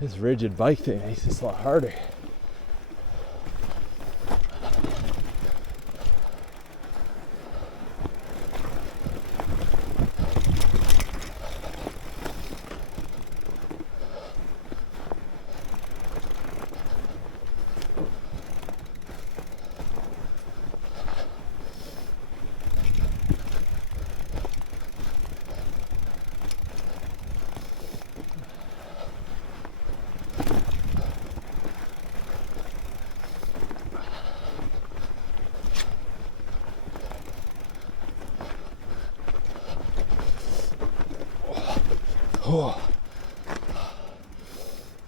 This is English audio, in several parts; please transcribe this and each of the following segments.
This rigid bike thing makes this a lot harder. Oh,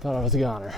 thought I was a goner.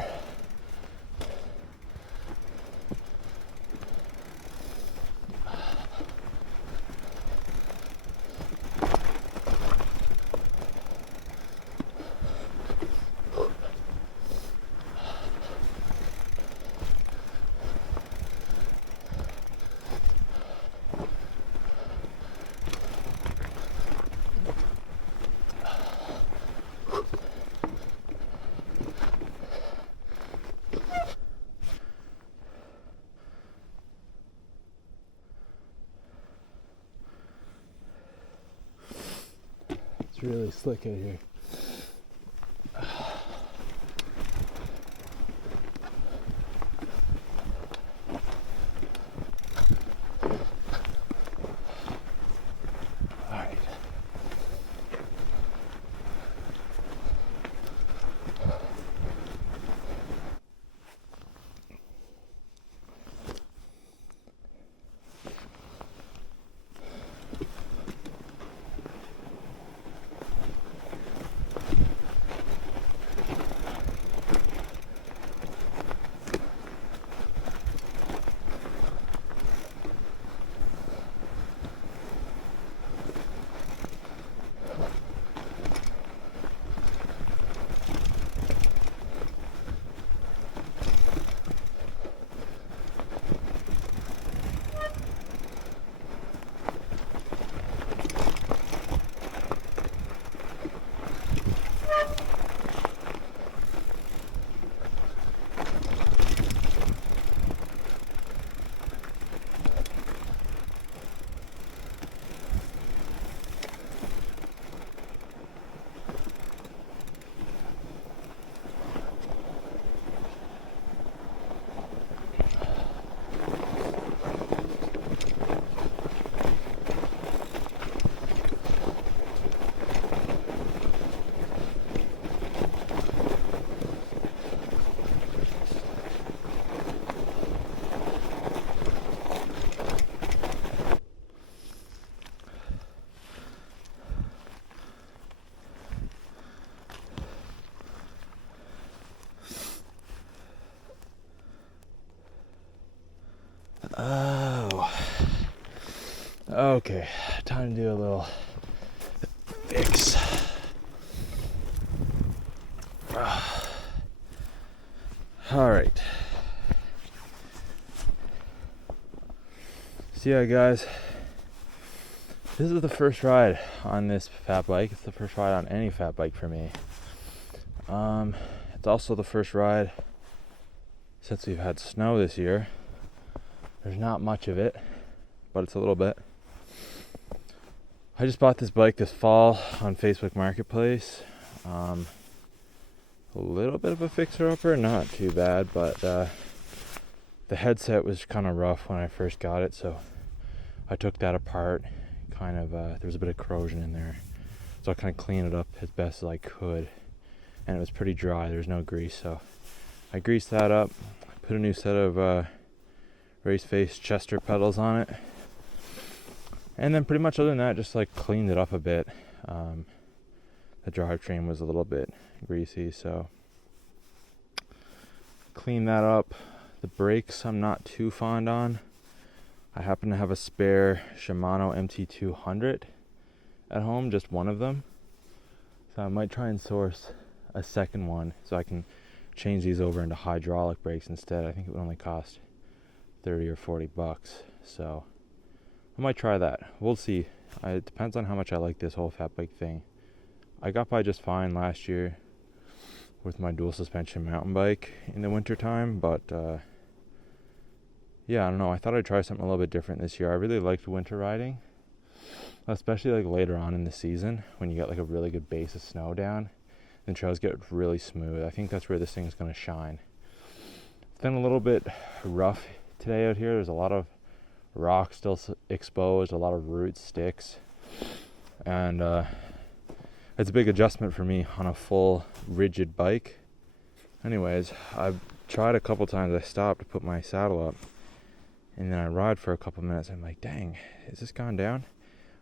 It's really slick out here. Alright. Oh, okay, time to do a little fix. All right. So yeah, guys, this is the first ride on this fat bike. It's the first ride on any fat bike for me. It's also the first ride since we've had snow this year. There's not much of it, but it's a little bit. I just bought this bike this fall on Facebook Marketplace. A little bit of a fixer-upper, not too bad, but the headset was kind of rough when I first got it, so I took that apart. There was a bit of corrosion in there, so I kind of cleaned it up as best as I could, and it was pretty dry. There was no grease, so I greased that up, put a new set of race face Chester pedals on it, and then pretty much other than that, just like cleaned it up a bit. The drivetrain was a little bit greasy, so clean that up. The brakes I'm not too fond on. I happen to have a spare Shimano MT200 at home, just one of them, so I might try and source a second one so I can change these over into hydraulic brakes instead. I think it would only cost 30 or 40 bucks, so I might try that. We'll see. It depends on how much I like this whole fat bike thing. I got by just fine last year with my dual suspension mountain bike in the winter time, but yeah, I don't know, I thought I'd try something a little bit different this year. I really liked winter riding, especially like later on in the season when you get like a really good base of snow down and trails get really smooth. I think that's where this thing's going to shine. It's been a little bit rough today out here. There's a lot of rock still exposed, a lot of roots, sticks, and it's a big adjustment for me on a full rigid bike. Anyways, I've tried a couple times. I stopped to put my saddle up, and then I ride for a couple minutes. I'm like, dang, is this gone down?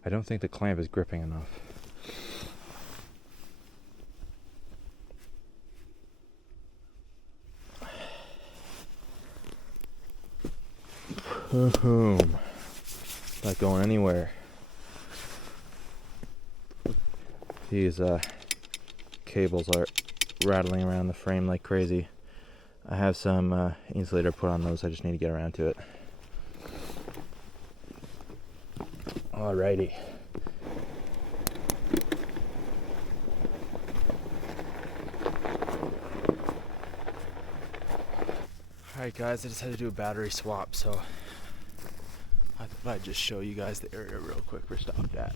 I don't think the clamp is gripping enough. Not going anywhere. These cables are rattling around the frame like crazy. I have some insulator put on those. I just need to get around to it. Alrighty. Alright guys, I just had to do a battery swap, so I thought I'd just show you guys the area real quick we're stopped at.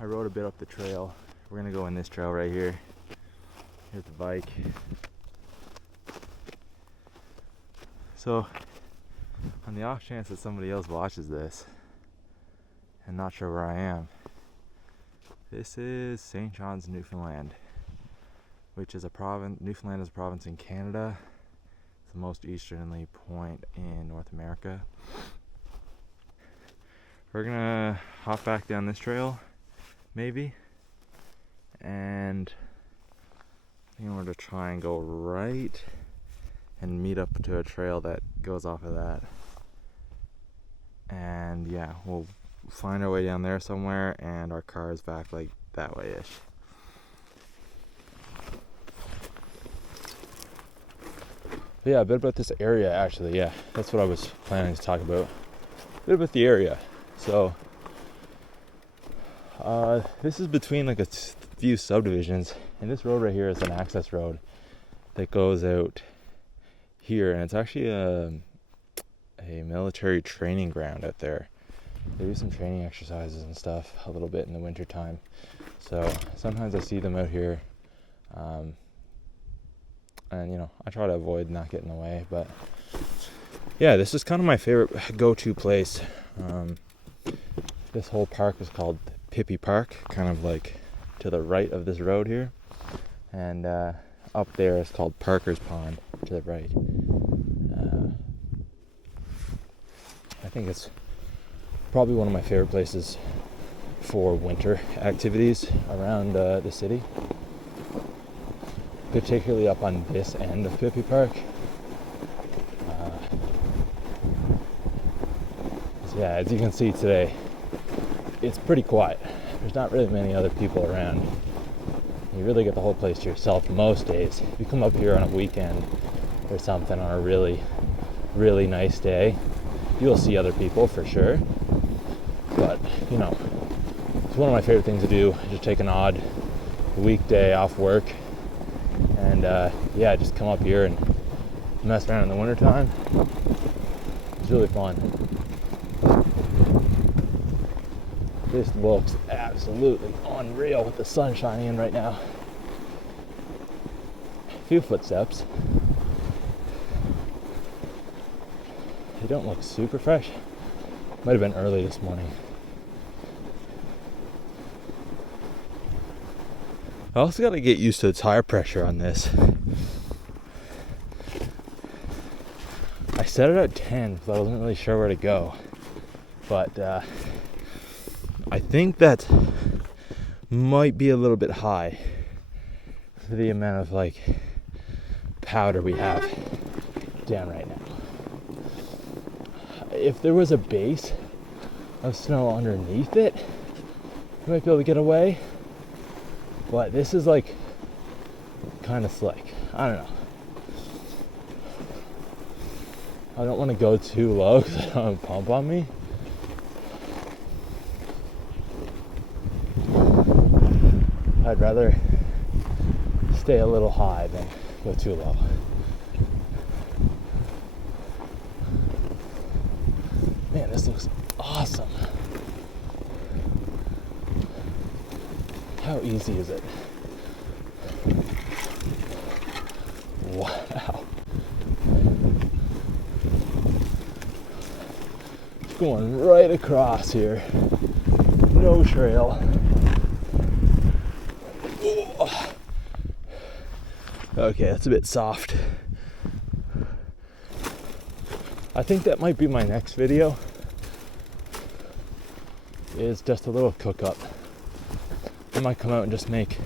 I rode a bit up the trail. We're gonna go in this trail right here. Here's the bike. So, on the off chance that somebody else watches this and not sure where I am, this is St. John's, Newfoundland, which is a province. Newfoundland is a province in Canada. It's the most easterly point in North America. We're gonna hop back down this trail, maybe, and I think we're gonna try and go right and meet up to a trail that goes off of that. And yeah, we'll find our way down there somewhere, and our car is back like that way-ish. But yeah, a bit about this area actually. Yeah, that's what I was planning to talk about. A bit about the area. So this is between like a few subdivisions, and this road right here is an access road that goes out here, and it's actually a military training ground out there. They do some training exercises and stuff a little bit in the winter time, so sometimes I see them out here, and you know, I try to avoid not getting in the way. But yeah, this is kind of my favorite go-to place. This whole park is called Pippy Park, kind of like to the right of this road here, and up there is called Parker's Pond to the right. I think it's probably one of my favorite places for winter activities around the city, particularly up on this end of Pippy Park. So yeah, as you can see today, it's pretty quiet. There's not really many other people around. You really get the whole place to yourself most days. If you come up here on a weekend or something, on a really, really nice day, you'll see other people for sure. But, you know, it's one of my favorite things to do, just take an odd weekday off work and, yeah, just come up here and mess around in the wintertime. It's really fun. This looks absolutely unreal with the sun shining in right now. A few footsteps. They don't look super fresh. Might have been early this morning. I also got to get used to the tire pressure on this. I set it at 10 because I wasn't really sure where to go. But I think that might be a little bit high for the amount of like powder we have down right now. If there was a base of snow underneath it, you might be able to get away. But this is like kind of slick. I don't know. I don't want to go too low because I don't have a pump on me. I'd rather stay a little high than go too low. Man, this looks awesome. How easy is it? Wow. It's going right across here. No trail. Okay, that's a bit soft. I think that might be my next video, is just a little cook up. I might come out and just make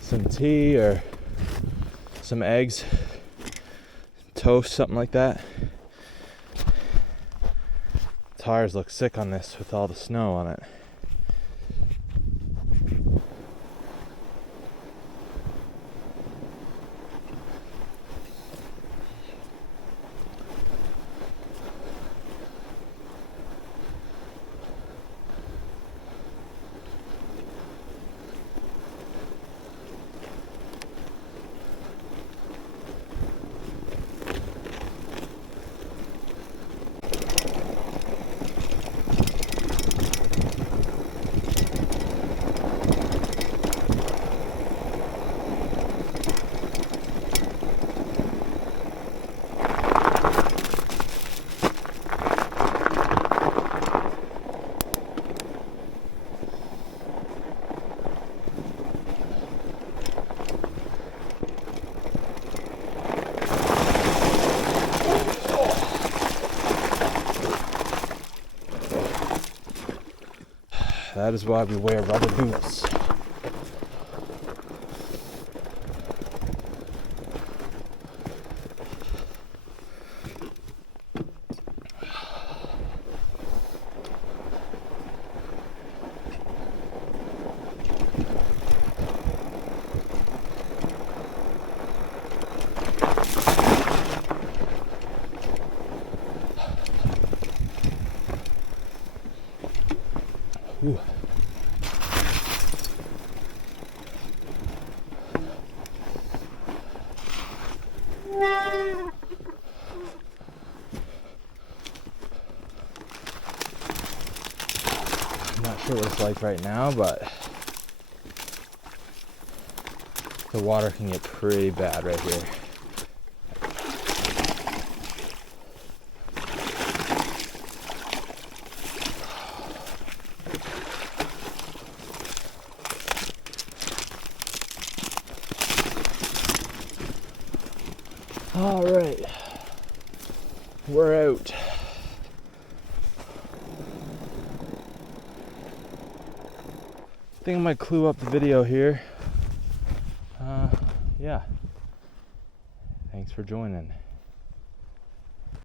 some tea or some eggs, toast, something like that. tires look sick on this with all the snow on it. That is why we wear rubber boots. Ooh. I'm not sure what it's like right now, but the water can get pretty bad right here. All right, we're out. I think I might clue up the video here. Yeah. Thanks for joining.